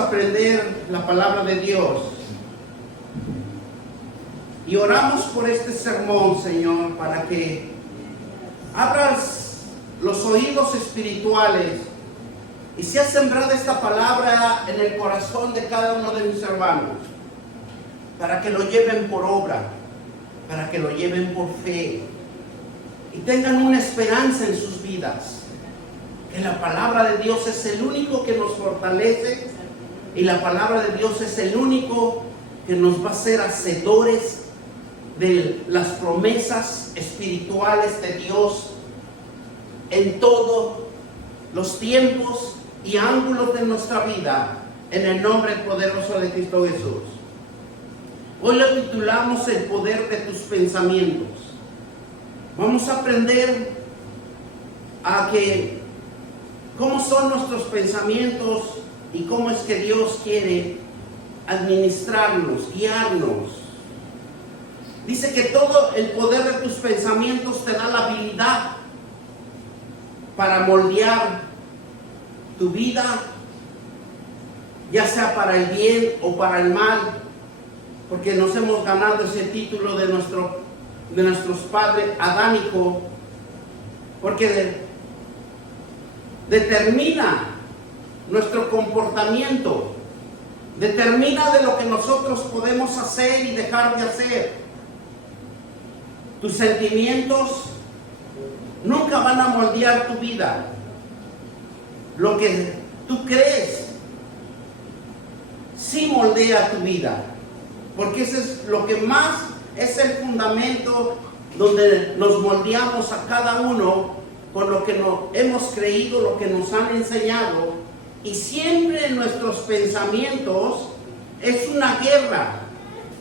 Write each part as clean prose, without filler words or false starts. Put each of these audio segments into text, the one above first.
a aprender la palabra de Dios. Y oramos por este sermón, Señor, para que abras los oídos espirituales y sea sembrada esta palabra en el corazón de cada uno de mis hermanos, para que lo lleven por obra, para que lo lleven por fe y tengan una esperanza en sus vidas. Que la palabra de Dios es el único que nos fortalece y la palabra de Dios es el único que nos va a hacer hacedores de las promesas espirituales de Dios en todos los tiempos y ángulos de nuestra vida, en el nombre poderoso de Cristo Jesús. Hoy lo titulamos El poder de tus pensamientos. Vamos a aprender a que cómo son nuestros pensamientos y cómo es que Dios quiere administrarnos, guiarnos. Dice que todo el poder de tus pensamientos te da la habilidad para moldear tu vida, ya sea para el bien o para el mal, porque nos hemos ganado ese título de nuestros padres adánicos, porque determina nuestro comportamiento, determina de lo que nosotros podemos hacer y dejar de hacer. Tus sentimientos nunca van a moldear tu vida. Lo que tú crees sí moldea tu vida, porque ese es lo que más es el fundamento donde nos moldeamos a cada uno con lo que hemos creído, lo que nos han enseñado. Y siempre en nuestros pensamientos es una guerra,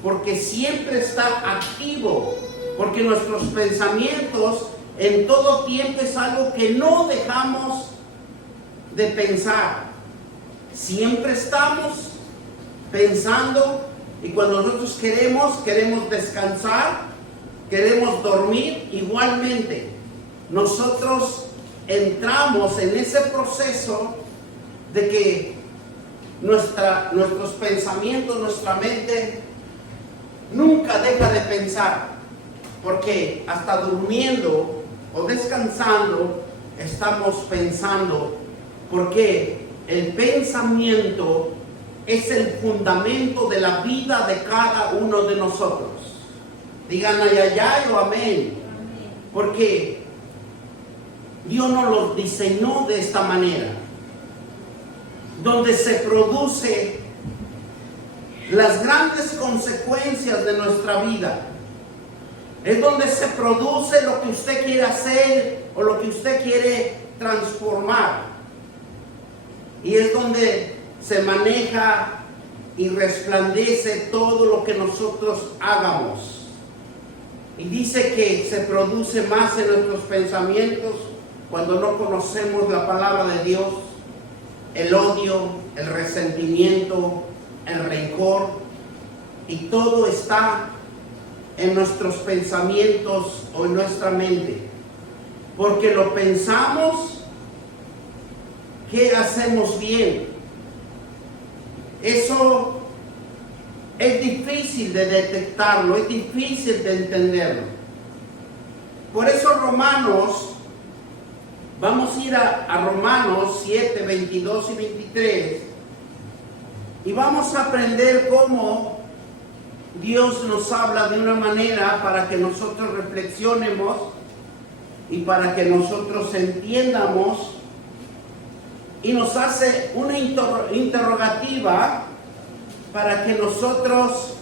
porque siempre está activo, porque nuestros pensamientos en todo tiempo es algo que no dejamos de pensar. Siempre estamos pensando, y cuando nosotros queremos descansar, queremos dormir, igualmente nosotros entramos en ese proceso de que nuestros pensamientos, nuestra mente nunca deja de pensar, porque hasta durmiendo o descansando estamos pensando, porque el pensamiento es el fundamento de la vida de cada uno de nosotros. Digan ayayay o amén. Porque Dios nos lo diseñó de esta manera, donde se produce las grandes consecuencias de nuestra vida. Es donde se produce lo que usted quiere hacer o lo que usted quiere transformar. Y es donde se maneja y resplandece todo lo que nosotros hagamos. Y dice que se produce más en nuestros pensamientos cuando no conocemos la palabra de Dios. El odio, el resentimiento, el rencor, y todo está en nuestros pensamientos o en nuestra mente, porque lo pensamos que hacemos bien. Eso es difícil de detectarlo, es difícil de entenderlo. Por eso Romanos, vamos a ir a Romanos 7, 22 y 23, y vamos a aprender cómo Dios nos habla de una manera para que nosotros reflexionemos y para que nosotros entiendamos, y nos hace una interrogativa para que nosotros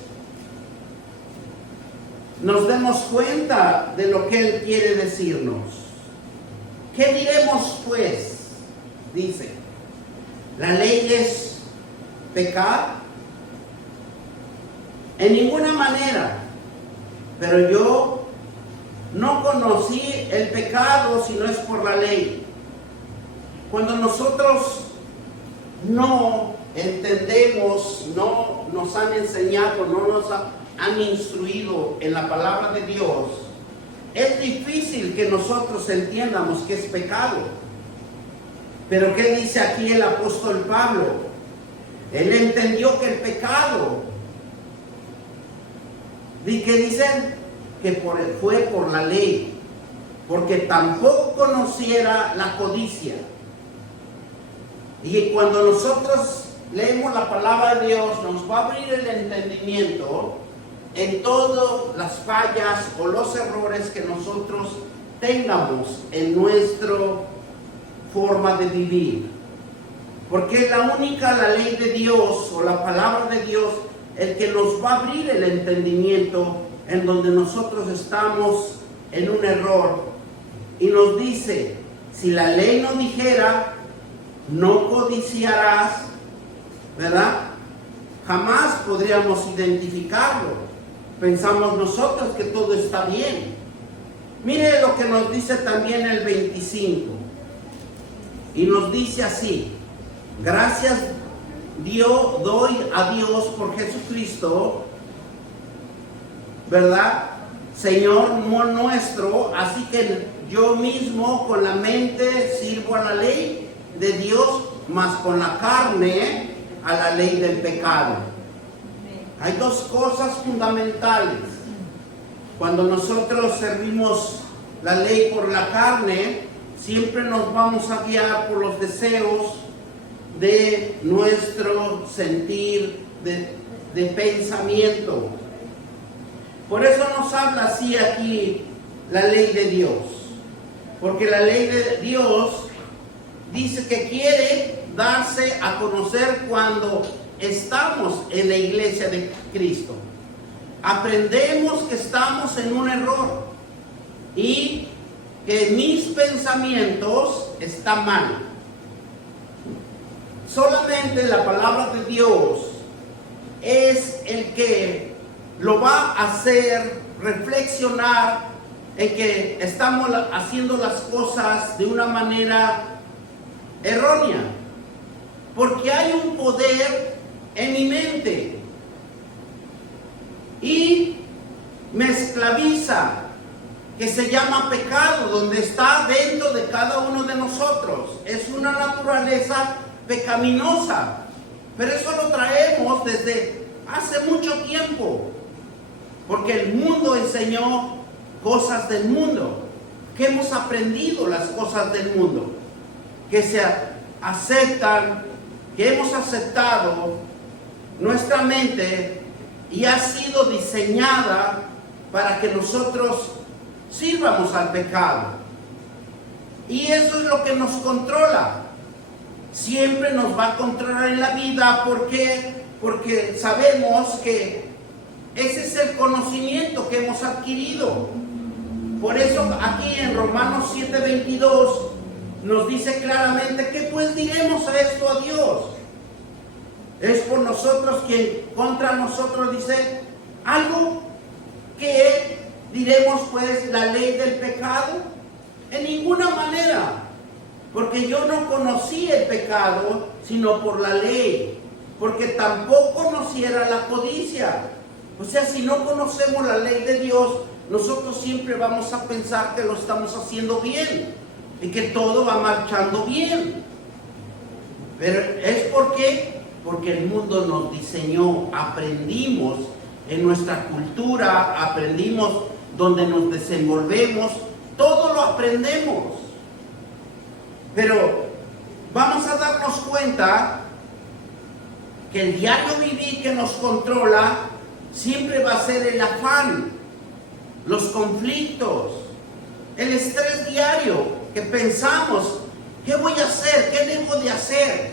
nos demos cuenta de lo que Él quiere decirnos. ¿Qué diremos pues? Dice, ¿la ley es pecar? En ninguna manera. Pero yo no conocí el pecado si no es por la ley. Cuando nosotros no entendemos, no nos han enseñado, no nos han instruido en la palabra de Dios, es difícil que nosotros entiendamos que es pecado. Pero ¿qué dice aquí el apóstol Pablo? Él entendió que el pecado, ¿y qué dicen? Que fue por la ley, porque tampoco conociera la codicia. Y cuando nosotros leemos la palabra de Dios, nos va a abrir el entendimiento en todas las fallas o los errores que nosotros tengamos en nuestra forma de vivir. Porque la ley de Dios o la palabra de Dios, el que nos va a abrir el entendimiento en donde nosotros estamos en un error. Y nos dice, si la ley no dijera, no codiciarás, ¿verdad? Jamás podríamos identificarlo. Pensamos nosotros que todo está bien. Mire lo que nos dice también el 25. Y nos dice así: gracias doy a Dios por Jesucristo, ¿verdad? Señor nuestro, así que yo mismo con la mente sirvo a la ley de Dios, mas con la carne a la ley del pecado. Hay dos cosas fundamentales. Cuando nosotros servimos la ley por la carne, siempre nos vamos a guiar por los deseos de nuestro sentir, de pensamiento. Por eso nos habla así aquí la ley de Dios. Porque la ley de Dios dice que quiere darse a conocer cuando estamos en la iglesia de Cristo. Aprendemos que estamos en un error y que mis pensamientos están mal. Solamente la palabra de Dios es el que lo va a hacer reflexionar en que estamos haciendo las cosas de una manera errónea. Porque hay un poder en mi mente y me esclaviza, que se llama pecado, donde está dentro de cada uno de nosotros. Es una naturaleza pecaminosa, pero eso lo traemos desde hace mucho tiempo, porque el mundo enseñó cosas del mundo, que hemos aprendido las cosas del mundo, que se aceptan, que hemos aceptado nuestra mente y ha sido diseñada para que nosotros sirvamos al pecado. Y eso es lo que nos controla. Siempre nos va a controlar en la vida. ¿Por qué? Porque sabemos que ese es el conocimiento que hemos adquirido. Por eso aquí en Romanos 7:22 nos dice claramente que pues diremos a esto a Dios. Es por nosotros quien contra nosotros dice algo. Que diremos pues la ley del pecado. En ninguna manera. Porque yo no conocí el pecado sino por la ley. Porque tampoco conociera la codicia. O sea, si no conocemos la ley de Dios, nosotros siempre vamos a pensar que lo estamos haciendo bien y que todo va marchando bien. Pero es porque el mundo nos diseñó, aprendimos en nuestra cultura, aprendimos donde nos desenvolvemos, todo lo aprendemos. Pero vamos a darnos cuenta que el diario vivir que nos controla siempre va a ser el afán, los conflictos, el estrés diario que pensamos, ¿qué voy a hacer? ¿Qué debo de hacer?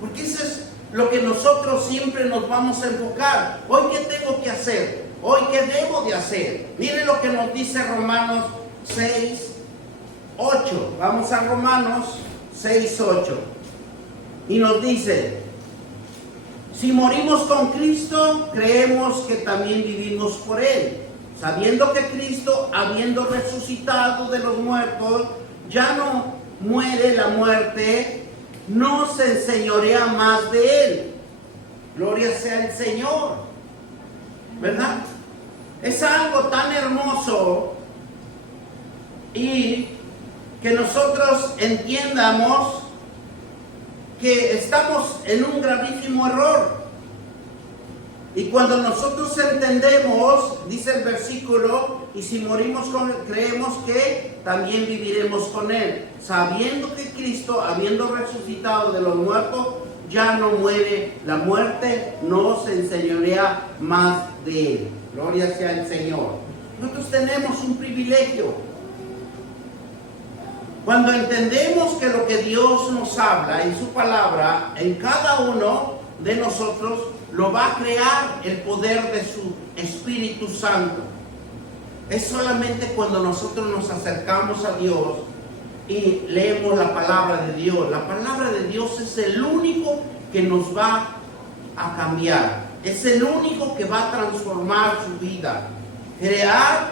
Porque eso es lo que nosotros siempre nos vamos a enfocar. Hoy, ¿qué tengo que hacer? Hoy, ¿qué debo de hacer? Mire lo que nos dice Romanos 6:8. Vamos a Romanos 6:8. Y nos dice: si morimos con Cristo, creemos que también vivimos por Él, sabiendo que Cristo, habiendo resucitado de los muertos, ya no muere la muerte, no se enseñorea más de Él. Gloria sea el Señor, ¿verdad? Es algo tan hermoso y que nosotros entiendamos que estamos en un gravísimo error. Y cuando nosotros entendemos, dice el versículo, y si morimos con él, creemos que también viviremos con él, sabiendo que Cristo, habiendo resucitado de los muertos, ya no muere, la muerte no se enseñorea más de él. Gloria sea el Señor. Nosotros tenemos un privilegio. Cuando entendemos que lo que Dios nos habla en su palabra, en cada uno de nosotros, lo va a crear el poder de su Espíritu Santo. Es solamente cuando nosotros nos acercamos a Dios y leemos la palabra de Dios. La palabra de Dios es el único que nos va a cambiar. Es el único que va a transformar su vida. Crear,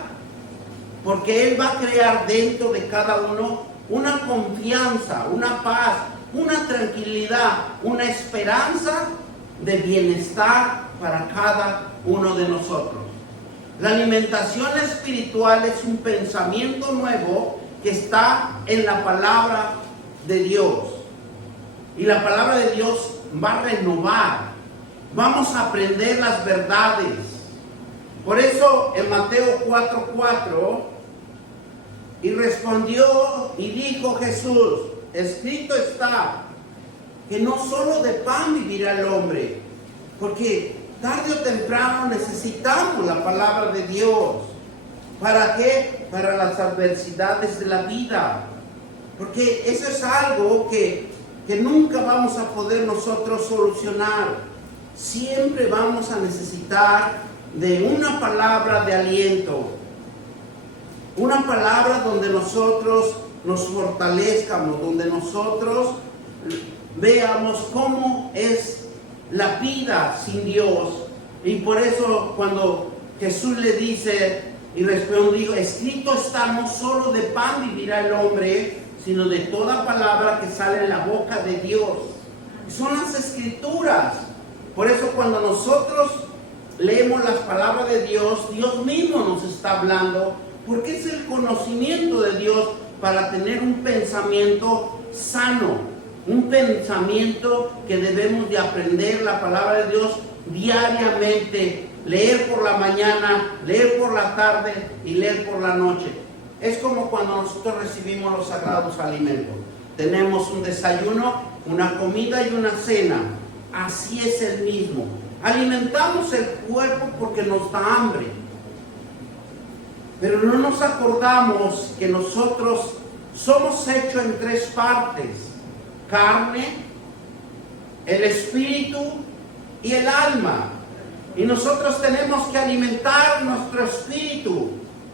porque Él va a crear dentro de cada uno una confianza, una paz, una tranquilidad, una esperanza de bienestar para cada uno de nosotros. La alimentación espiritual es un pensamiento nuevo que está en la palabra de Dios. Y la palabra de Dios va a renovar. Vamos a aprender las verdades. Por eso en Mateo 4:4, y respondió y dijo Jesús, escrito está, que no solo de pan vivirá el hombre, porque tarde o temprano necesitamos la palabra de Dios. ¿Para qué? Para las adversidades de la vida. Porque eso es algo que nunca vamos a poder nosotros solucionar. Siempre vamos a necesitar de una palabra de aliento. Una palabra donde nosotros nos fortalezcamos, donde nosotros veamos cómo es la vida sin Dios. Y por eso cuando Jesús le dice y respondió, escrito está, no solo de pan vivirá el hombre, sino de toda palabra que sale en la boca de Dios. Son las escrituras. Por eso cuando nosotros leemos las palabras de Dios, Dios mismo nos está hablando, porque es el conocimiento de Dios para tener un pensamiento sano. Un pensamiento que debemos de aprender la palabra de Dios diariamente, leer por la mañana, leer por la tarde y leer por la noche. Es como cuando nosotros recibimos los sagrados alimentos. Tenemos un desayuno, una comida y una cena. Así es el mismo. Alimentamos el cuerpo porque nos da hambre. Pero no nos acordamos que nosotros somos hechos en tres partes: carne, el espíritu y el alma. Y nosotros tenemos que alimentar nuestro espíritu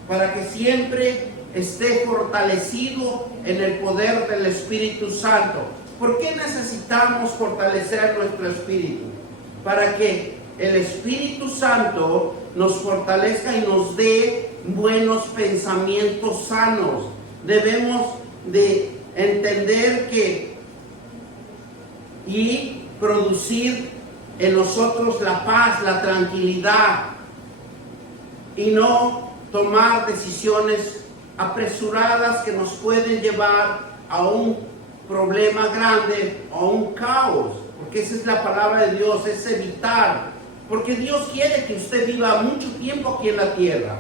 para que siempre esté fortalecido en el poder del Espíritu Santo. ¿Por qué necesitamos fortalecer nuestro espíritu? Para que el Espíritu Santo nos fortalezca y nos dé buenos pensamientos sanos. Debemos de entender que y producir en nosotros la paz, la tranquilidad, y no tomar decisiones apresuradas que nos pueden llevar a un problema grande, a un caos, porque esa es la palabra de Dios, es evitar, porque Dios quiere que usted viva mucho tiempo aquí en la tierra.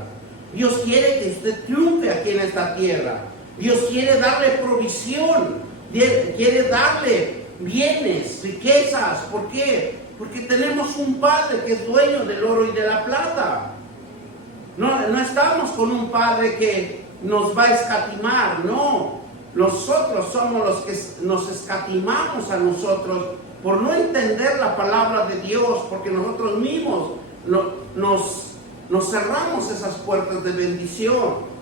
Dios quiere que usted triunfe aquí en esta tierra. Dios quiere darle provisión, quiere darle bienes, riquezas. ¿Por qué? Porque tenemos un Padre que es dueño del oro y de la plata. No estamos con un Padre que nos va a escatimar, no. Nosotros somos los que nos escatimamos a nosotros por no entender la palabra de Dios, porque nosotros mismos nos cerramos esas puertas de bendición.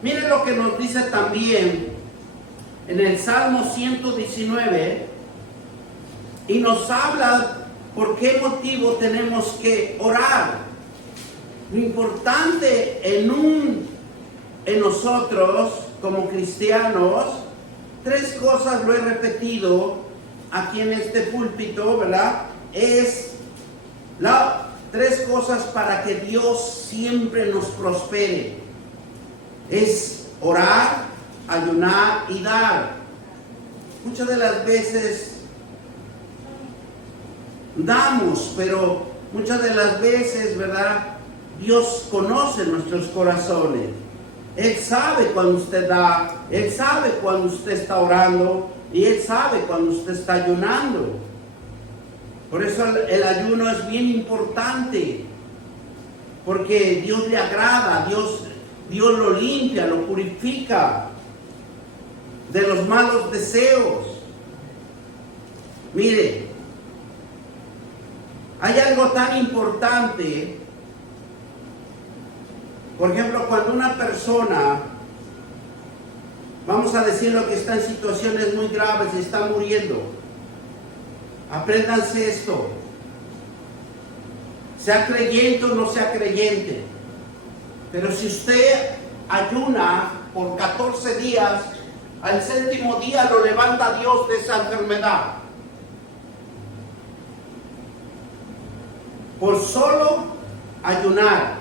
Miren lo que nos dice también en el Salmo 119, y nos habla por qué motivo tenemos que orar. Lo importante en nosotros como cristianos, tres cosas lo he repetido aquí en este púlpito, ¿verdad? Tres cosas para que Dios siempre nos prospere. Es orar, ayunar y dar. Muchas de las veces damos, pero muchas de las veces, ¿verdad? Dios conoce nuestros corazones. Él sabe cuando usted da, Él sabe cuando usted está orando y Él sabe cuando usted está ayunando. Por eso el ayuno es bien importante, porque Dios le agrada, Dios lo limpia, lo purifica de los malos deseos. Mire, hay algo tan importante. Por ejemplo, cuando una persona, vamos a decirlo, que está en situaciones muy graves y está muriendo, apréndanse esto. Sea creyente o no sea creyente, pero si usted ayuna por 14 días, al séptimo día lo levanta Dios de esa enfermedad. Por solo ayunar.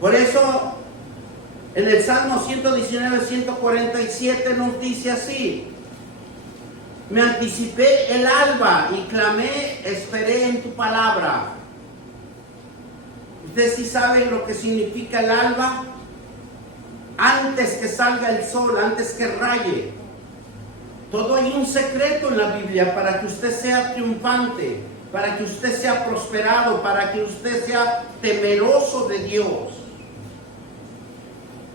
Por eso, en el Salmo 119, 147 nos dice así: me anticipé el alba y clamé, esperé en tu palabra. ¿Ustedes sí saben lo que significa el alba? Antes que salga el sol, antes que raye. Todo hay un secreto en la Biblia para que usted sea triunfante, para que usted sea prosperado, para que usted sea temeroso de Dios.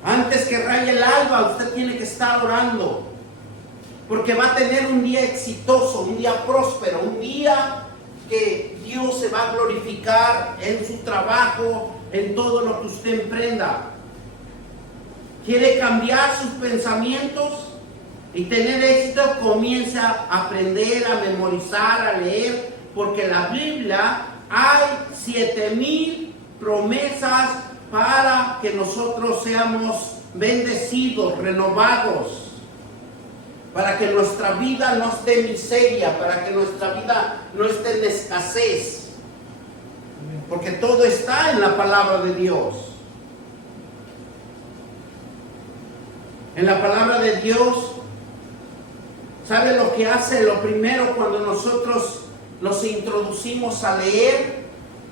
Antes que raye el alba, usted tiene que estar orando, porque va a tener un día exitoso, un día próspero, un día que Dios se va a glorificar en su trabajo, en todo lo que usted emprenda. ¿Quiere cambiar sus pensamientos y tener éxito? Comienza a aprender, a memorizar, a leer, porque en la Biblia hay 7,000 promesas para que nosotros seamos bendecidos, renovados, para que nuestra vida no esté en miseria, para que nuestra vida no esté en escasez, porque todo está en la palabra de Dios. En la palabra de Dios, ¿sabe lo que hace? Lo primero, cuando nosotros nos introducimos a leer,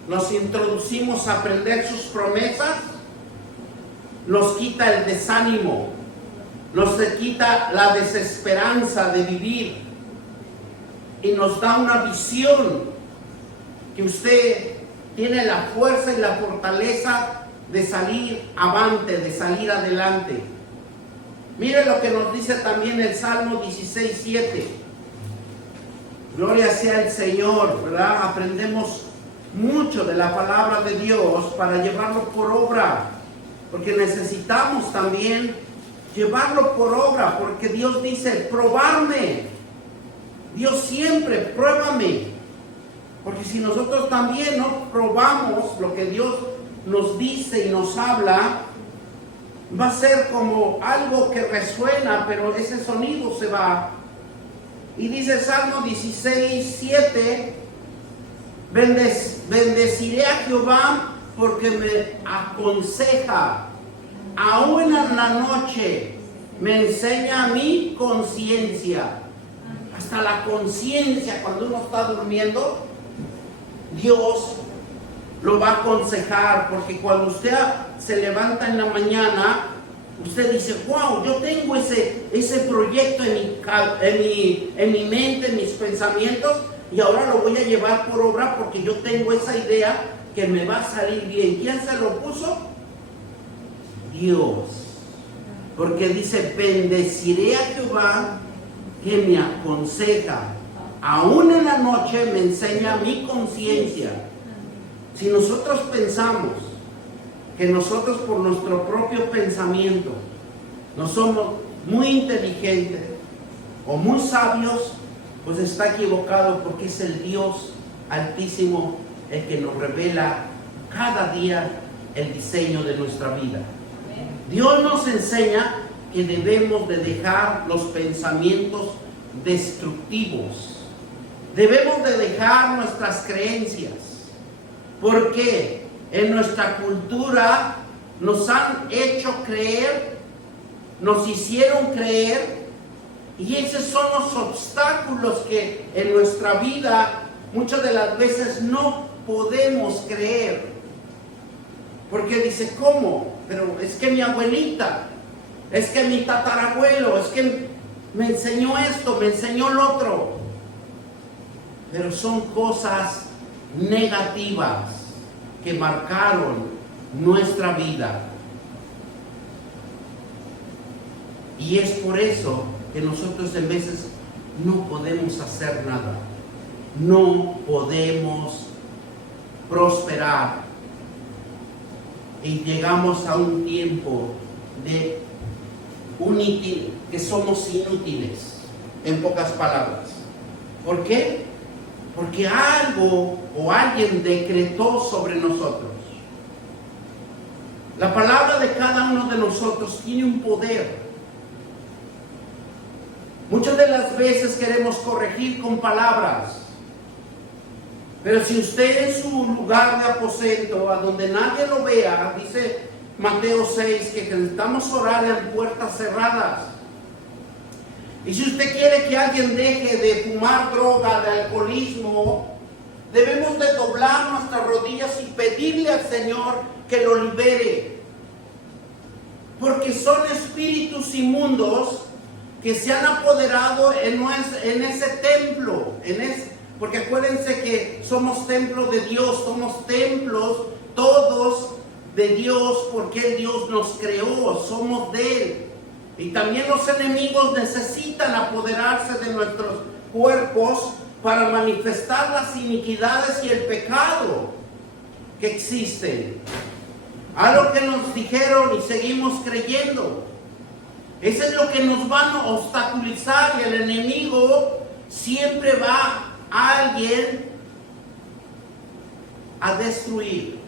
nos introducimos a aprender sus promesas, nos quita el desánimo, nos quita la desesperanza de vivir y nos da una visión que usted tiene la fuerza y la fortaleza de salir avante, de salir adelante. Mire lo que nos dice también el Salmo 16:7. Gloria sea el Señor, ¿verdad? Aprendemos mucho de la palabra de Dios para llevarlo por obra, porque necesitamos también llevarlo por obra, porque Dios dice, probarme. Dios siempre, pruébame. Porque si nosotros también no probamos lo que Dios nos dice y nos habla, va a ser como algo que resuena, pero ese sonido se va. Y dice Salmo 16:7, bendeciré a Jehová porque me aconseja, aún en la noche me enseña mi conciencia. Hasta la conciencia, cuando uno está durmiendo, Dios lo va a aconsejar, porque cuando usted se levanta en la mañana, usted dice, wow, yo tengo ese proyecto en mi mente, en mis pensamientos, y ahora lo voy a llevar por obra porque yo tengo esa idea que me va a salir bien. ¿Quién se lo puso? Dios. Porque dice, bendeciré a Jehová que me aconseja, aún en la noche me enseña mi conciencia. Si nosotros pensamos que nosotros por nuestro propio pensamiento no somos muy inteligentes o muy sabios, pues está equivocado, porque es el Dios Altísimo el que nos revela cada día el diseño de nuestra vida. Dios nos enseña que debemos de dejar los pensamientos destructivos. Debemos de dejar nuestras creencias, porque en nuestra cultura nos han hecho creer, nos hicieron creer Y esos son los obstáculos que en nuestra vida muchas de las veces no podemos creer. Porque dice, ¿cómo? Pero es que mi abuelita, es que mi tatarabuelo, es que me enseñó esto, me enseñó lo otro. Pero son cosas negativas que marcaron nuestra vida. Y es por eso que nosotros en veces no podemos hacer nada. No podemos prosperar. Y llegamos a un tiempo de que somos inútiles, en pocas palabras. ¿Por qué? Porque algo o alguien decretó sobre nosotros. La palabra de cada uno de nosotros tiene un poder. Muchas de las veces queremos corregir con palabras. Pero si usted en su lugar de aposento, a donde nadie lo vea, dice Mateo 6, que necesitamos orar en puertas cerradas. Y si usted quiere que alguien deje de fumar droga, de alcoholismo, debemos de doblar nuestras rodillas y pedirle al Señor que lo libere. Porque son espíritus inmundos que se han apoderado en ese templo, porque acuérdense que somos templo de Dios, somos templos todos de Dios, porque Dios nos creó, somos de Él. Y también los enemigos necesitan apoderarse de nuestros cuerpos para manifestar las iniquidades y el pecado que existen. Algo que nos dijeron y seguimos creyendo. Eso es lo que nos van a obstaculizar, y el enemigo siempre va a alguien a destruir.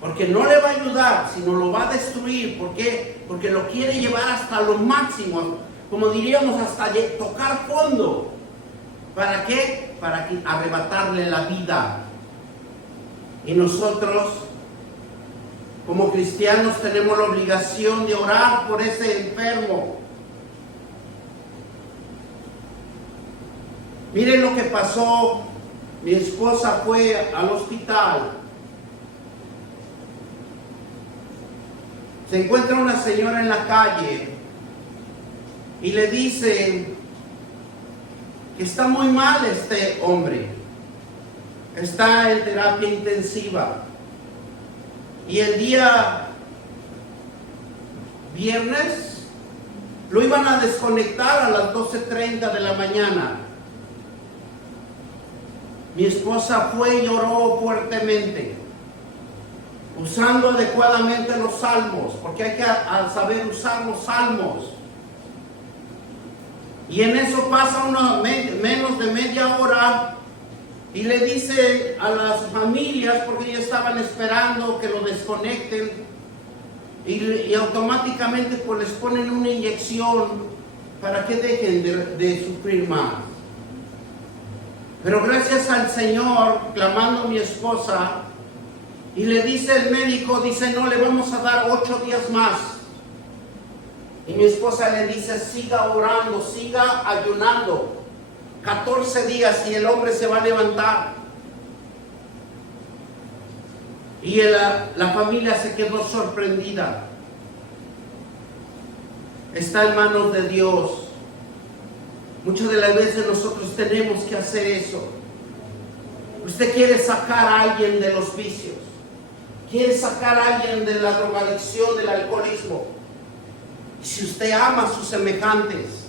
Porque no le va a ayudar, sino lo va a destruir. ¿Por qué? Porque lo quiere llevar hasta lo máximo, como diríamos, hasta tocar fondo. ¿Para qué? Para arrebatarle la vida. Y nosotros, como cristianos, tenemos la obligación de orar por ese enfermo. Miren lo que pasó. Mi esposa fue al hospital. Se encuentra una señora en la calle y le dicen que está muy mal este hombre. Está en terapia intensiva. Y el día viernes lo iban a desconectar a las 12:30 de la mañana. Mi esposa fue y oró fuertemente, usando adecuadamente los salmos, porque hay que saber usar los salmos. Y en eso pasa menos de media hora y le dice a las familias, porque ellos estaban esperando que lo desconecten, y automáticamente pues les ponen una inyección para que dejen de sufrir más. Pero gracias al Señor, clamando a mi esposa, y le dice el médico, dice, no, le vamos a dar 8 días más. Y mi esposa le dice, siga orando, siga ayunando. 14 días y el hombre se va a levantar. Y la familia se quedó sorprendida. Está en manos de Dios. Muchas de las veces nosotros tenemos que hacer eso. Usted quiere sacar a alguien de los vicios, quiere sacar a alguien de la drogadicción, del alcoholismo. Y si usted ama a sus semejantes,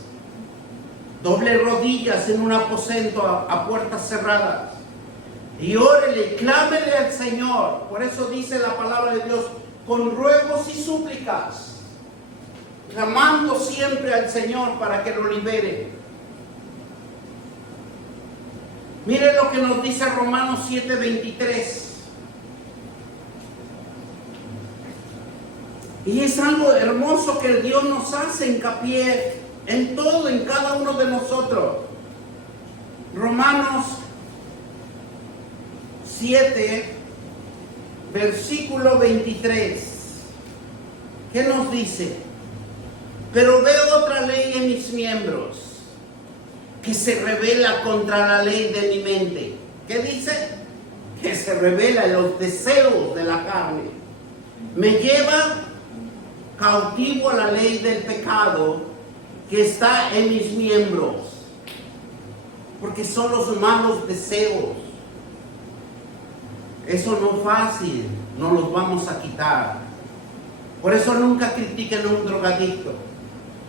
doble rodillas en un aposento a puertas cerradas y órele y clámele al Señor. Por eso dice la palabra de Dios, con ruegos y súplicas, clamando siempre al Señor para que lo libere. Miren lo que nos dice Romanos 7:23. Y es algo hermoso que Dios nos hace hincapié en todo, en cada uno de nosotros. Romanos 7, versículo 23. ¿Qué nos dice? Pero veo otra ley en mis miembros que se revela contra la ley de mi mente. ¿Qué dice? Que se revela en los deseos de la carne. Me lleva cautivo a la ley del pecado que está en mis miembros. Porque son los malos deseos. Eso no es fácil, no los vamos a quitar. Por eso nunca critiquen a un drogadicto.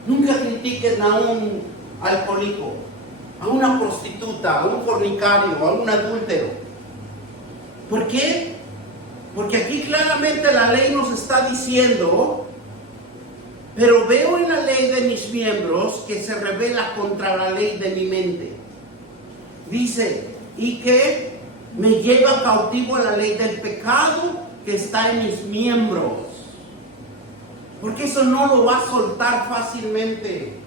Nunca critiquen a un alcohólico, a una prostituta, a un fornicario, a un adúltero. ¿Por qué? Porque aquí claramente la ley nos está diciendo, pero veo en la ley de mis miembros que se revela contra la ley de mi mente. Dice, y que me lleva cautivo a la ley del pecado que está en mis miembros. Porque eso no lo va a soltar fácilmente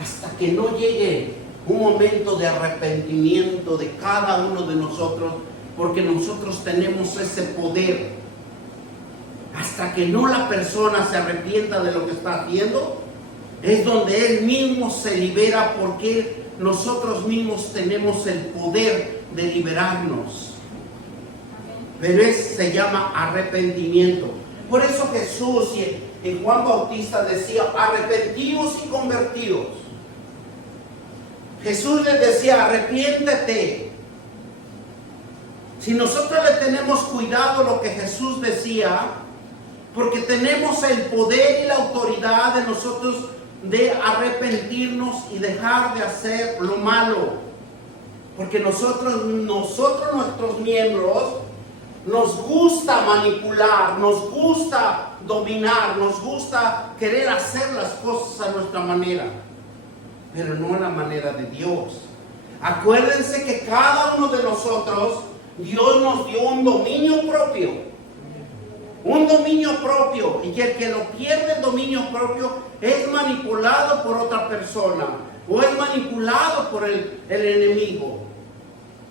hasta que no llegue un momento de arrepentimiento de cada uno de nosotros, porque nosotros tenemos ese poder. Hasta que no la persona se arrepienta de lo que está haciendo, es donde él mismo se libera, porque nosotros mismos tenemos el poder de liberarnos. Pero se llama arrepentimiento. Por eso Jesús y Juan Bautista decía, arrepentíos y convertíos. Jesús les decía, arrepiéntete. Si nosotros le tenemos cuidado a lo que Jesús decía, porque tenemos el poder y la autoridad de nosotros de arrepentirnos y dejar de hacer lo malo. Porque nosotros nuestros miembros, nos gusta manipular, nos gusta dominar, nos gusta querer hacer las cosas a nuestra manera, pero no a la manera de Dios. Acuérdense que cada uno de nosotros, Dios nos dio un dominio propio. Un dominio propio. Y el que lo pierde el dominio propio es manipulado por otra persona o es manipulado por el enemigo.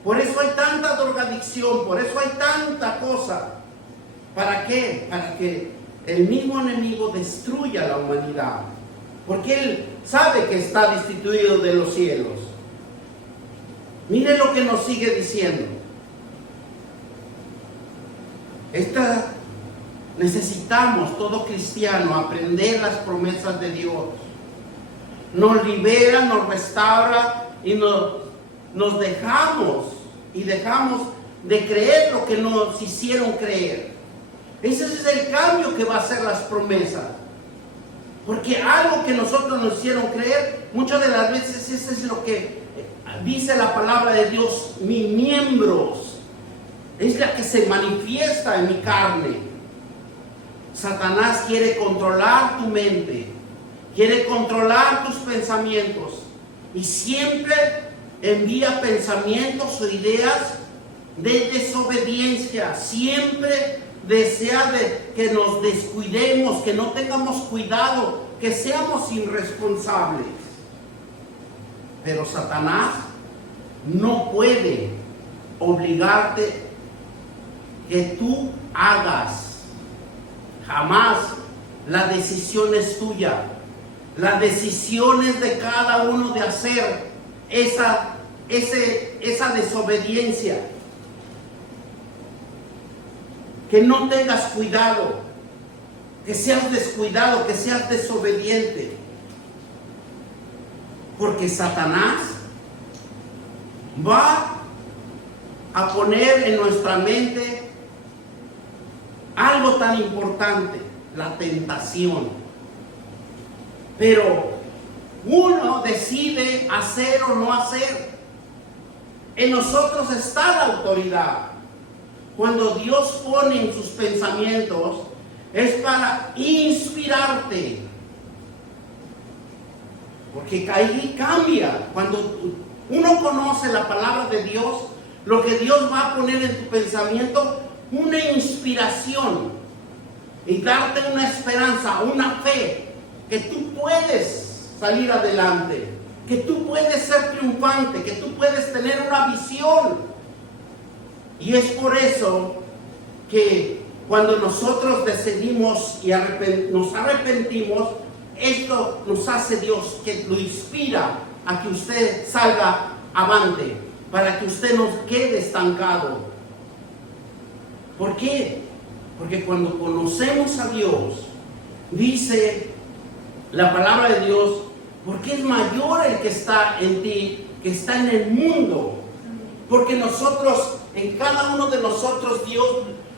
Por eso hay tanta drogadicción, por eso hay tanta cosa. ¿Para qué? Para que el mismo enemigo destruya la humanidad. Porque él sabe que está destituido de los cielos. Mire lo que nos sigue diciendo. Necesitamos, todo cristiano, aprender las promesas de Dios. Nos libera, nos restaura y nos dejamos de creer lo que nos hicieron creer. Ese es el cambio que va a hacer las promesas. Porque algo que nosotros nos hicieron creer, muchas de las veces eso es lo que dice la palabra de Dios, mis miembros, es la que se manifiesta en mi carne. Satanás quiere controlar tu mente, quiere controlar tus pensamientos y siempre envía pensamientos o ideas de desobediencia. Siempre desea que nos descuidemos, que no tengamos cuidado, que seamos irresponsables. Pero Satanás no puede obligarte que tú hagas. Jamás. La decisión es tuya. La decisión es de cada uno de hacer esa desobediencia. Que no tengas cuidado, que seas descuidado, que seas desobediente. Porque Satanás va a poner en nuestra mente algo tan importante, la tentación. Pero uno decide hacer o no hacer. En nosotros está la autoridad. Cuando Dios pone en sus pensamientos, es para inspirarte. Porque ahí cambia. Cuando uno conoce la palabra de Dios, lo que Dios va a poner en tu pensamiento, una inspiración y darte una esperanza, una fe, que tú puedes salir adelante, que tú puedes ser triunfante, que tú puedes tener una visión. Y es por eso que cuando nosotros decidimos y nos arrepentimos, esto nos hace Dios, que lo inspira a que usted salga avante, para que usted no quede estancado. ¿Por qué? Porque cuando conocemos a Dios, dice la palabra de Dios, porque es mayor el que está en ti, que está en el mundo. Porque nosotros, en cada uno de nosotros, Dios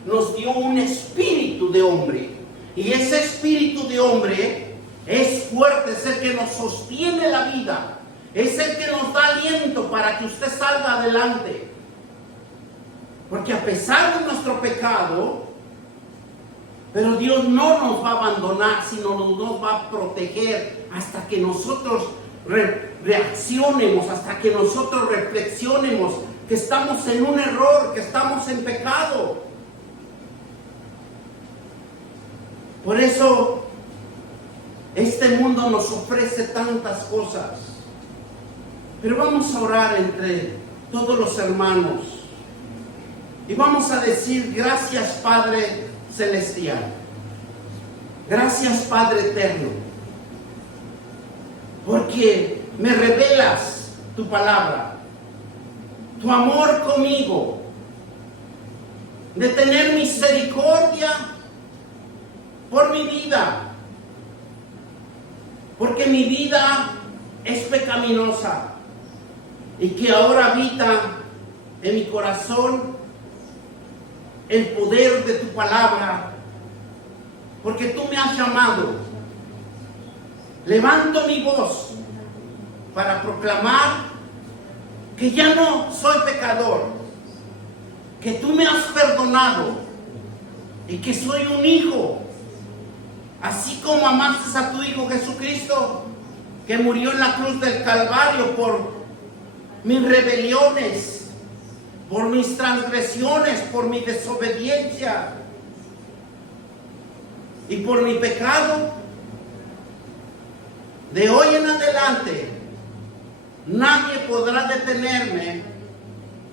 nos dio un espíritu de hombre. Y ese espíritu de hombre es fuerte, es el que nos sostiene la vida. Es el que nos da aliento para que usted salga adelante. Porque a pesar de nuestro pecado, pero Dios no nos va a abandonar, sino nos va a proteger hasta que nosotros reaccionemos, hasta que nosotros reflexionemos que estamos en un error, que estamos en pecado. Por eso este mundo nos ofrece tantas cosas. Pero vamos a orar entre todos los hermanos y vamos a decir: gracias, Padre Celestial, gracias, Padre Eterno, porque me revelas tu palabra, tu amor conmigo, de tener misericordia por mi vida, porque mi vida es pecaminosa y que ahora habita en mi corazón el poder de tu palabra, porque tú me has llamado. Levanto mi voz para proclamar que ya no soy pecador, que tú me has perdonado y que soy un hijo, así como amaste a tu Hijo Jesucristo, que murió en la cruz del Calvario por mis rebeliones, por mis transgresiones, por mi desobediencia y por mi pecado. De hoy en adelante nadie podrá detenerme,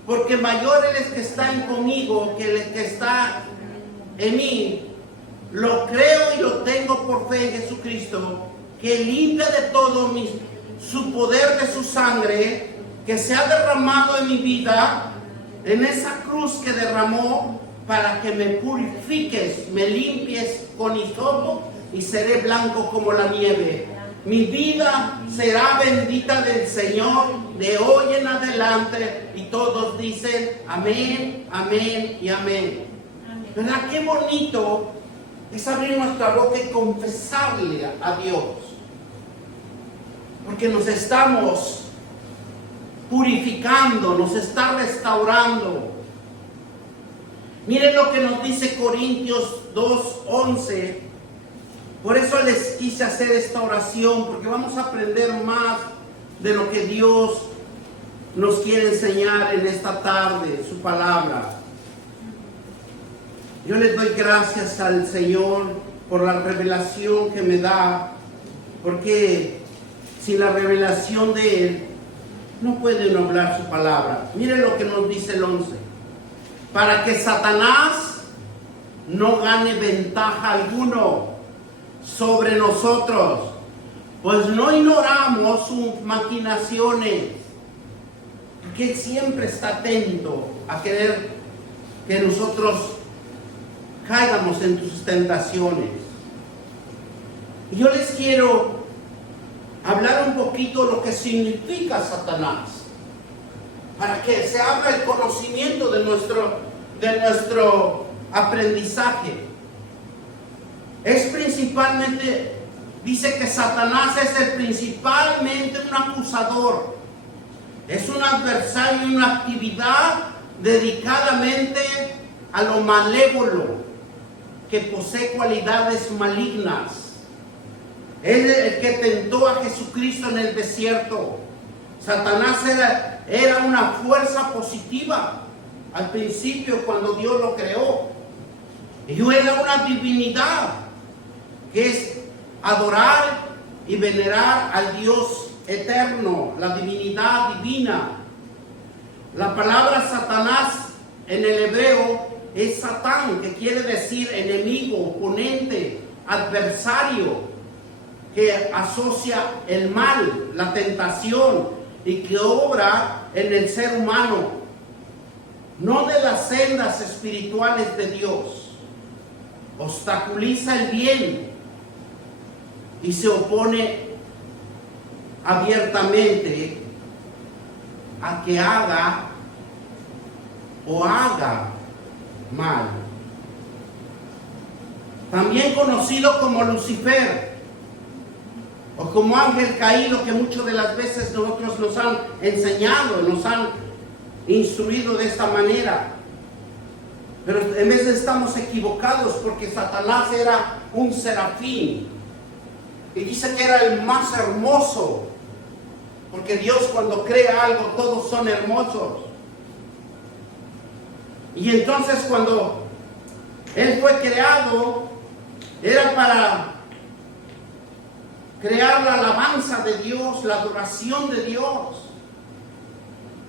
porque mayor es el que está conmigo que el que está en mí. Lo creo y lo tengo por fe en Jesucristo, que limpia de todo su poder de su sangre, que se ha derramado en mi vida, en esa cruz que derramó, para que me purifiques, me limpies con hisopo y seré blanco como la nieve. Mi vida será bendita del Señor de hoy en adelante. Y todos dicen amén, amén y amén. ¿Verdad? Qué bonito es abrir nuestra boca y confesarle a Dios, porque nos estamos purificando, nos está restaurando. Miren lo que nos dice Corintios 2:11. Por eso les quise hacer esta oración, porque vamos a aprender más de lo que Dios nos quiere enseñar en esta tarde, su palabra. Yo les doy gracias al Señor por la revelación que me da, porque sin la revelación de Él no pueden hablar su palabra. Miren lo que nos dice el 11. Para que Satanás no gane ventaja alguno sobre nosotros, pues no ignoramos sus maquinaciones, porque Él siempre está atento a querer que nosotros caigamos en sus tentaciones. Y yo les quiero hablar un poquito lo que significa Satanás, para que se abra el conocimiento de nuestro aprendizaje. Es principalmente, dice que Satanás es principalmente un acusador, es un adversario, una actividad dedicadamente a lo malévolo, que posee cualidades malignas. Es el que tentó a Jesucristo en el desierto. Satanás era una fuerza positiva al principio, cuando Dios lo creó. Y era una divinidad, que es adorar y venerar al Dios eterno, la divinidad divina. La palabra Satanás en el hebreo es Satán, que quiere decir enemigo, oponente, adversario, que asocia el mal, la tentación y que obra en el ser humano, no de las sendas espirituales de Dios. Obstaculiza el bien y se opone abiertamente a que haga mal. También conocido como Lucifer o como ángel caído, que muchas de las veces nosotros nos han enseñado, nos han instruido de esta manera. Pero en vez de estamos equivocados, porque Satanás era un serafín y dice que era el más hermoso, porque Dios cuando crea algo todos son hermosos. Y entonces cuando Él fue creado era para crear la alabanza de Dios, la adoración de Dios.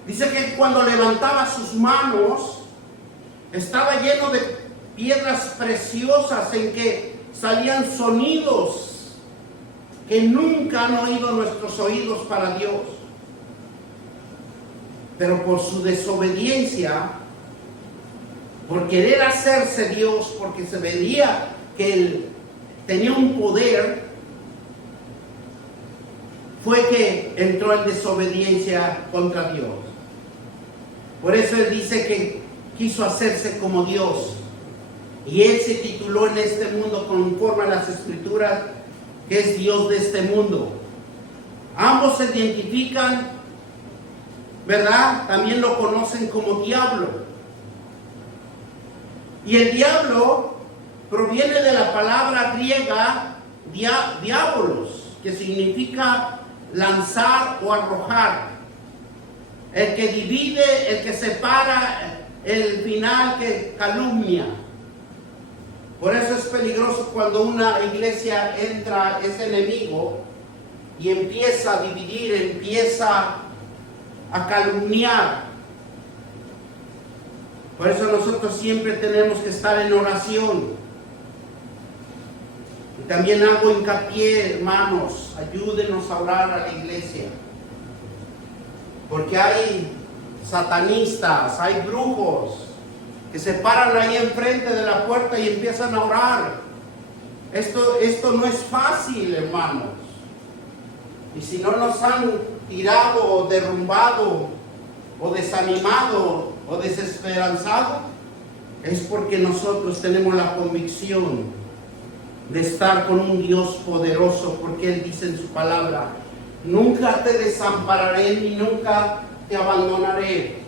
Dice que cuando levantaba sus manos estaba lleno de piedras preciosas en que salían sonidos que nunca han oído nuestros oídos para Dios. Pero por su desobediencia, por querer hacerse Dios, porque se veía que Él tenía un poder, fue que entró en desobediencia contra Dios. Por eso Él dice que quiso hacerse como Dios. Y Él se tituló en este mundo conforme a las Escrituras, que es Dios de este mundo. Ambos se identifican, ¿verdad? También lo conocen como diablo. Y el diablo proviene de la palabra griega diabolos, que significa lanzar o arrojar. El que divide, el que separa, el final que calumnia. Por eso es peligroso cuando una iglesia entra ese enemigo y empieza a dividir, empieza a calumniar. Por eso nosotros siempre tenemos que estar en oración. Y también hago hincapié, hermanos, ayúdenos a orar a la iglesia. Porque hay satanistas, hay brujos que se paran ahí enfrente de la puerta y empiezan a orar. Esto no es fácil, hermanos. Y si no nos han tirado o derrumbado o desanimado o desesperanzado, es porque nosotros tenemos la convicción de estar con un Dios poderoso, porque Él dice en su palabra: nunca te desampararé ni nunca te abandonaré.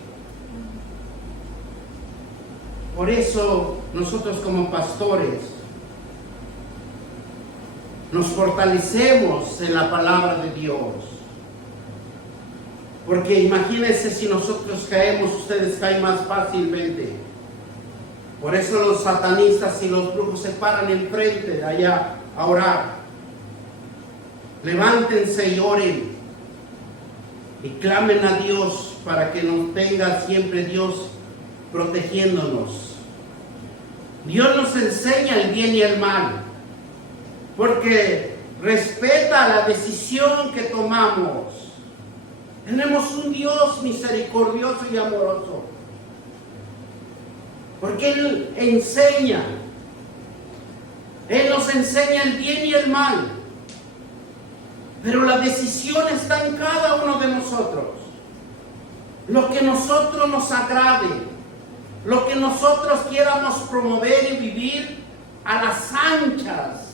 Por eso nosotros como pastores nos fortalecemos en la palabra de Dios. Porque imagínense si nosotros caemos, ustedes caen más fácilmente. Por eso los satanistas y los brujos se paran enfrente de allá a orar. Levántense y oren. Y clamen a Dios para que nos tenga siempre Dios protegiéndonos. Dios nos enseña el bien y el mal, porque respeta la decisión que tomamos. Tenemos un Dios misericordioso y amoroso, porque Él enseña. Él nos enseña el bien y el mal, pero la decisión está en cada uno de nosotros. Lo que nosotros nos agrade, lo que nosotros quieramos promover y vivir a las anchas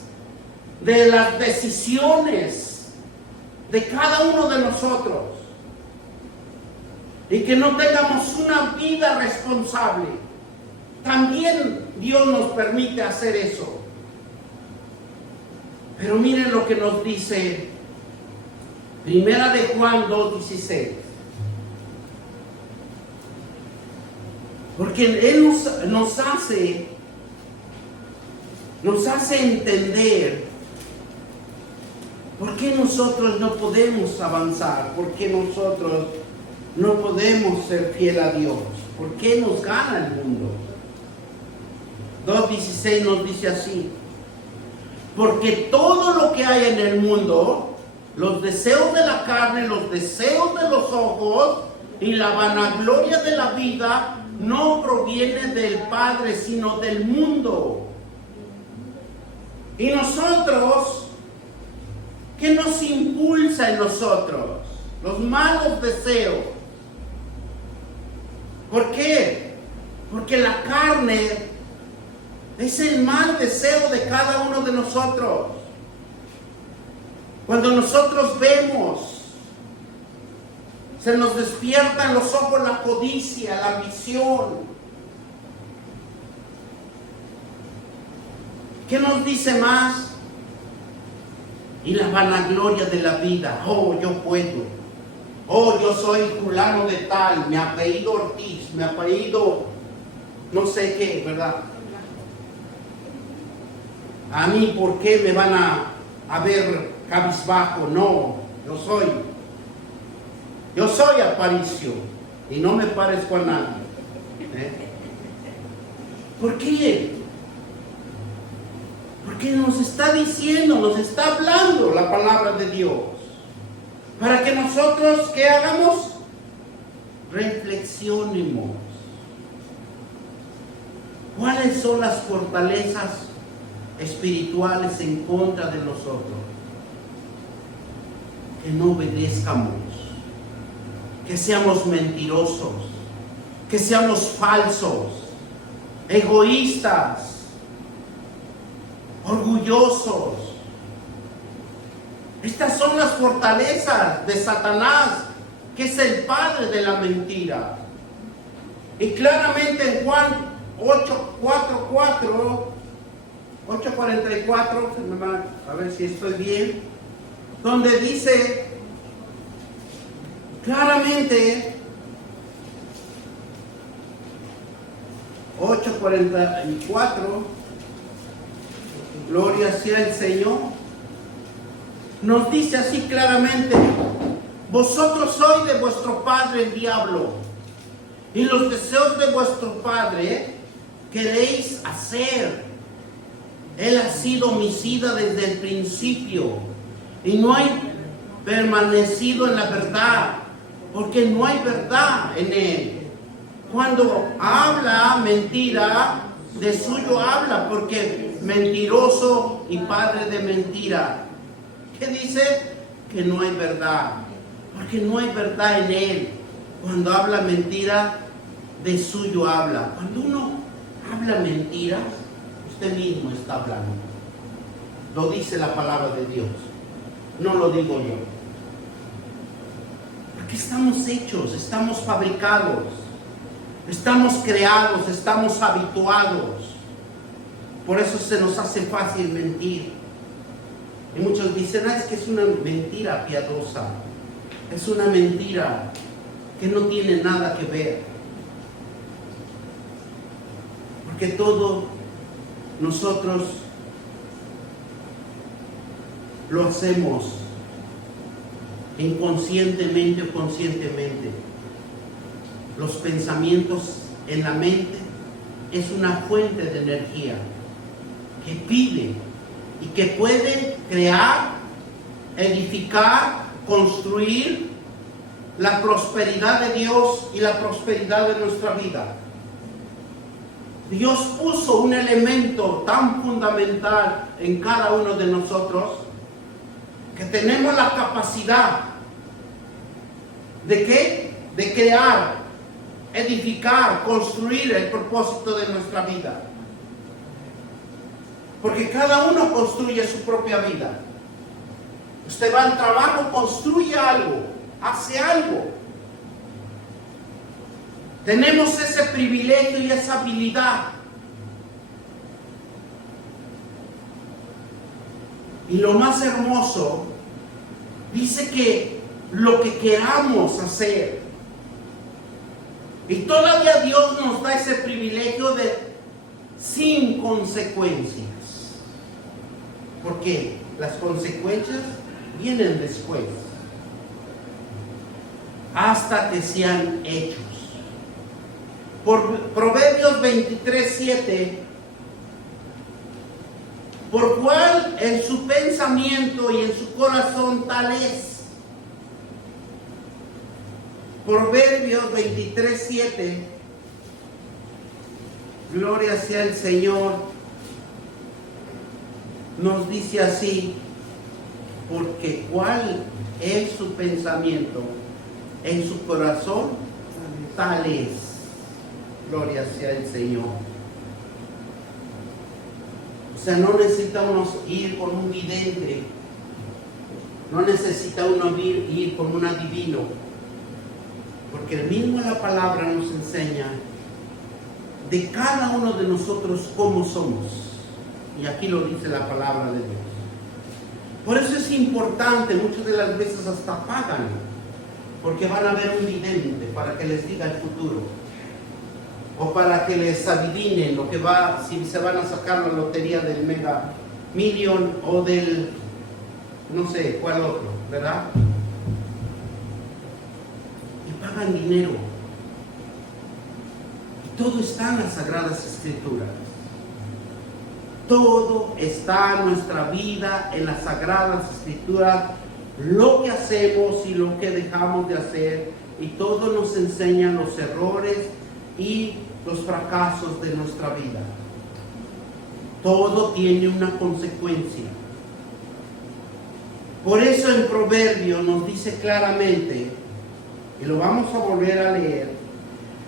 de las decisiones de cada uno de nosotros. Y que no tengamos una vida responsable. También Dios nos permite hacer eso. Pero miren lo que nos dice Primera de Juan 2:16. Porque Él nos hace entender por qué nosotros no podemos avanzar, por qué nosotros no podemos ser fiel a Dios, por qué nos gana el mundo. 2:16 nos dice así: porque todo lo que hay en el mundo, los deseos de la carne, los deseos de los ojos y la vanagloria de la vida, no proviene del Padre, sino del mundo. Y nosotros, ¿qué nos impulsa en nosotros? Los malos deseos. ¿Por qué? Porque la carne es el mal deseo de cada uno de nosotros. Cuando nosotros vemos, se nos despierta en los ojos la codicia, la ambición. ¿Qué nos dice más? Y la vanagloria de la vida. Oh, yo puedo. Oh, yo soy fulano de tal, mi apellido Ortiz, mi apellido no sé qué, ¿verdad? A mí, ¿por qué me van a ver cabizbajo? No, yo soy Aparicio y no me parezco a nadie. ¿Por qué? Porque nos está diciendo, nos está hablando la palabra de Dios. Para que nosotros, ¿qué hagamos? Reflexionemos. ¿Cuáles son las fortalezas espirituales en contra de nosotros? Que no obedezcamos, que seamos mentirosos, que seamos falsos, egoístas, orgullosos. Estas son las fortalezas de Satanás, que es el padre de la mentira. Y claramente en Juan 8:44, a ver si estoy bien, donde dice claramente, 8:44, gloria sea el Señor, nos dice así claramente: vosotros sois de vuestro padre el diablo, y los deseos de vuestro padre queréis hacer. Él ha sido homicida desde el principio y no ha permanecido en la verdad, porque no hay verdad en él. Cuando habla mentira, de suyo habla, porque mentiroso y padre de mentira. ¿Qué dice? Que no hay verdad, porque no hay verdad en él. Cuando habla mentira, de suyo habla. Cuando uno habla mentiras, usted mismo está hablando. Lo dice la palabra de Dios, no lo digo yo. Porque estamos hechos, estamos fabricados, estamos creados, estamos habituados. Por eso se nos hace fácil mentir. Y muchos dicen: es que es una mentira piadosa, es una mentira que no tiene nada que ver. Porque todo nosotros lo hacemos inconscientemente o conscientemente. Los pensamientos en la mente es una fuente de energía que pide y que puede crear, edificar, construir la prosperidad de Dios y la prosperidad de nuestra vida. Dios puso un elemento tan fundamental en cada uno de nosotros, que tenemos la capacidad ¿de qué? De crear, edificar, construir el propósito de nuestra vida. Porque cada uno construye su propia vida. Usted va al trabajo, construye algo, hace algo. Tenemos ese privilegio y esa habilidad. Y lo más hermoso, dice que lo que queramos hacer. Y todavía Dios nos da ese privilegio de sin consecuencias. Porque las consecuencias vienen después. Hasta que sean hechos. Por Proverbios 23:7 por cual en su pensamiento y en su corazón tal es. Proverbios 23:7. Gloria sea el Señor. Nos dice así: porque cuál es su pensamiento en su corazón, tal es. Gloria sea el Señor. O sea, no necesitamos ir con un vidente, no necesita uno ir con un adivino, porque el mismo la palabra nos enseña de cada uno de nosotros cómo somos. Y aquí lo dice la palabra de Dios. Por eso es importante, muchas de las veces hasta pagan, porque van a ver un vidente para que les diga el futuro, o para que les adivinen lo que va, si se van a sacar la lotería del Mega Million o del no sé cuál otro, ¿verdad? Y pagan dinero. Y todo está en las Sagradas Escrituras. Todo está en nuestra vida, en las Sagradas Escrituras, lo que hacemos y lo que dejamos de hacer, y todo nos enseña los errores y los fracasos de nuestra vida. Todo tiene una consecuencia. Por eso en Proverbios nos dice claramente, y lo vamos a volver a leer,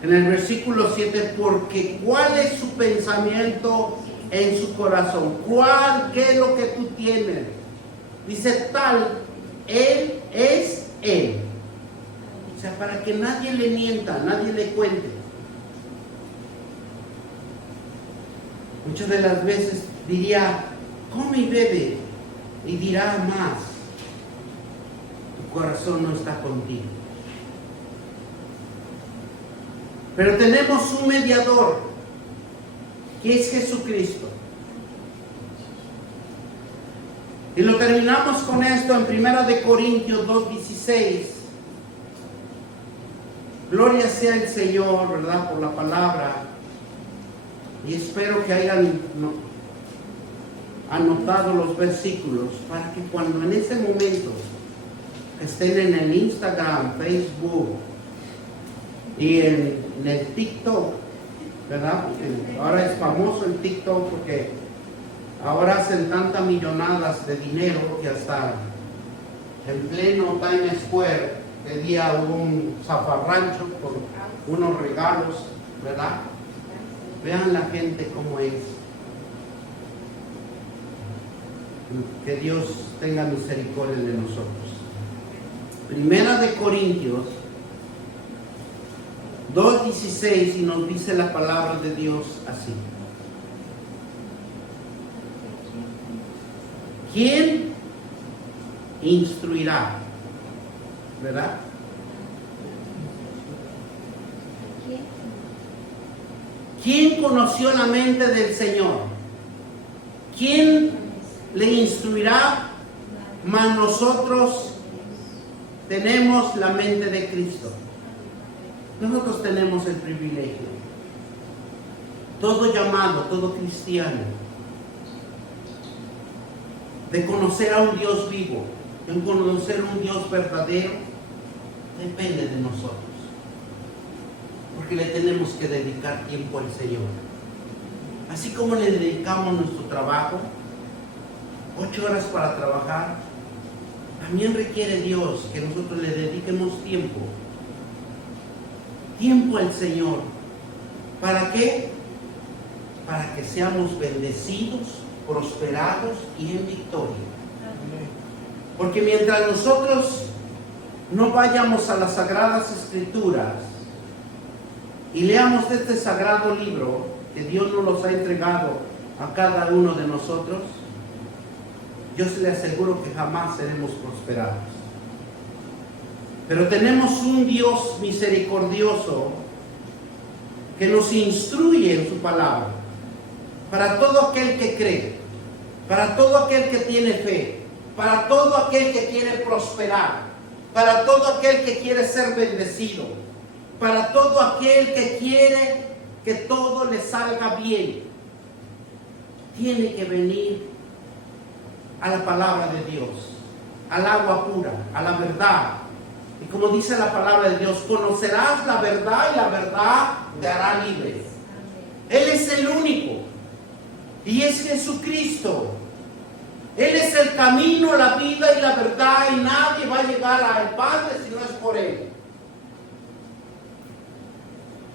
en el versículo 7, porque ¿cuál es su pensamiento en su corazón? ¿Qué es lo que tú tienes? Dice tal, él es él. O sea, para que nadie le mienta, nadie le cuente. Muchas de las veces diría, come y bebe, y dirá más, tu corazón no está contigo. Pero tenemos un mediador, que es Jesucristo. Y lo terminamos con esto en 1 Corintios 2:16. Gloria sea el Señor, ¿verdad? Por la palabra. Y espero que hayan anotado los versículos para que cuando en ese momento estén en el Instagram, Facebook y en el TikTok, ¿verdad? Porque ahora es famoso el TikTok porque ahora hacen tantas millonadas de dinero que hasta en pleno Times Square el día hubo un zafarrancho con unos regalos, ¿verdad? Vean la gente cómo es. Que Dios tenga misericordia de nosotros. 1 Corintios 2:16, y nos dice la palabra de Dios así: ¿quién instruirá? ¿Verdad? ¿Quién conoció la mente del Señor? ¿Quién le instruirá? Mas nosotros tenemos la mente de Cristo. Nosotros tenemos el privilegio. Todo llamado, todo cristiano, de conocer a un Dios vivo, de conocer un Dios verdadero, depende de nosotros. Porque le tenemos que dedicar tiempo al Señor. Así como le dedicamos nuestro trabajo, 8 horas para trabajar, también requiere Dios que nosotros le dediquemos tiempo. Tiempo al Señor. ¿Para qué? Para que seamos bendecidos, prosperados y en victoria. Porque mientras nosotros no vayamos a las Sagradas Escrituras y leamos este sagrado libro que Dios nos los ha entregado a cada uno de nosotros, yo se le aseguro que jamás seremos prosperados. Pero tenemos un Dios misericordioso que nos instruye en su palabra, para todo aquel que cree, para todo aquel que tiene fe, para todo aquel que quiere prosperar, para todo aquel que quiere ser bendecido, para todo aquel que quiere que todo le salga bien. Tiene que venir a la palabra de Dios, al agua pura, a la verdad. Y como dice la palabra de Dios, conocerás la verdad y la verdad te hará libre. Él es el único. Y es Jesucristo. Él es el camino, la vida y la verdad. Y nadie va a llegar al Padre si no es por Él.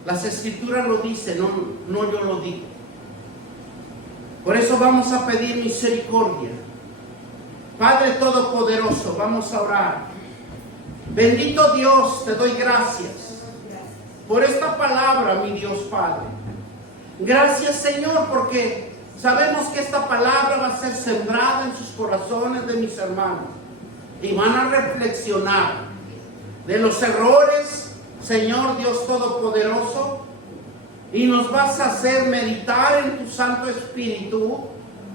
Las Escrituras lo dicen, no yo lo digo. Por eso vamos a pedir misericordia. Padre Todopoderoso, vamos a orar. Bendito Dios, te doy gracias por esta palabra, mi Dios Padre. Gracias, Señor, porque sabemos que esta palabra va a ser sembrada en sus corazones de mis hermanos y van a reflexionar de los errores, Señor Dios Todopoderoso, y nos vas a hacer meditar en tu Santo Espíritu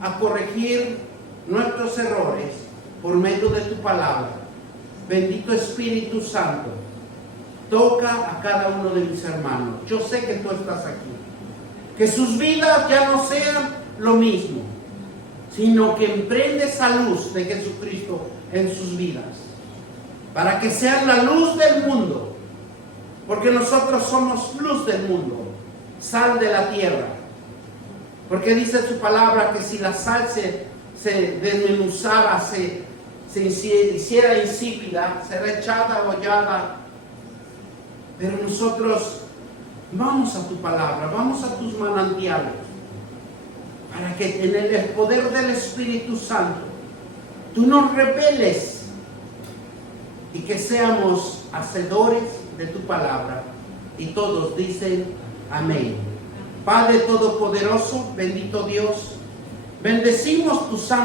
a corregir nuestros errores por medio de tu palabra. Bendito Espíritu Santo, toca a cada uno de mis hermanos. Yo sé que tú estás aquí. Que sus vidas ya no sean lo mismo, sino que emprende esa luz de Jesucristo en sus vidas, para que sean la luz del mundo, porque nosotros somos luz del mundo, sal de la tierra. Porque dice su palabra que si la sal se desmenuzara, se hiciera insípida, será echada, hollada. Pero nosotros vamos a tu palabra, vamos a tus manantiales, para que en el poder del Espíritu Santo tú nos reveles y que seamos hacedores de tu palabra. Y todos dicen amén. Padre Todopoderoso, bendito Dios, bendecimos tu santo